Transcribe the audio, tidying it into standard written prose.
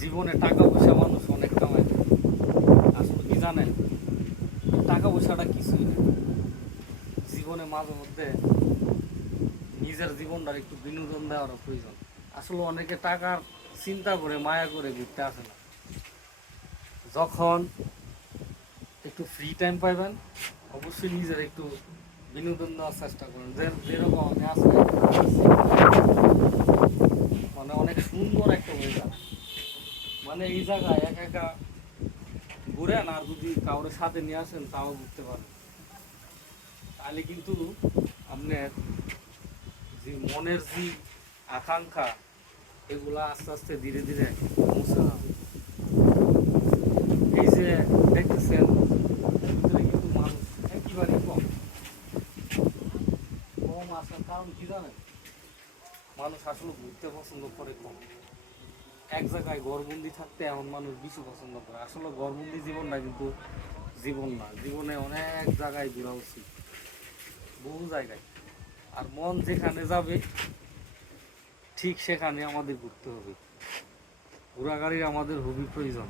জীবনে টাকা পয়সা মানুষ অনেক কামায়, আসলে কি জানেন, টাকা পয়সাটা কিছুই না। জীবনে মাঝে মধ্যে নিজের জীবনটার একটু বিনোদন দেওয়ার প্রয়োজন। আসলে অনেকে টাকার চিন্তা করে মায়া করে ঘুরতে আসে না। যখন একটু ফ্রি টাইম পাইবেন অবশ্যই নিজের একটু বিনোদন দেওয়ার চেষ্টা করেন। যেরকম আমি আজকে মানে অনেক সুন্দর একটা ওয়েদার, মানে এই জায়গায় একা একা ঘুরেন, আর যদি কাউরে সাথে নিয়ে আসেন তাও ঘুরতে পারেন। তাহলে কিন্তু আপনার যে মনের যে আকাঙ্ক্ষা এগুলা আস্তে আস্তে ধীরে ধীরে মুছে যাবে। এই যে দেখতেছেন ভিতরে কিন্তু মানুষ একেবারেই কম কম আসার কারণ কি জানেন, মানুষ আসলে ঘুরতে পছন্দ করে কম। এক জায়গায় ঘরবন্দি থাকতে এমন মানুষ বেশি পছন্দ করে। আসলে ঘরবন্দি জীবনটা কিন্তু জীবন না, জীবনে অনেক জায়গায় ঘোরা উচিত, বহু জায়গায়। আর মন যেখানে যাবে ঠিক সেখানে আমাদের ঘুরতে হবে। ঘোরাঘুরির আমাদের খুবই প্রয়োজন।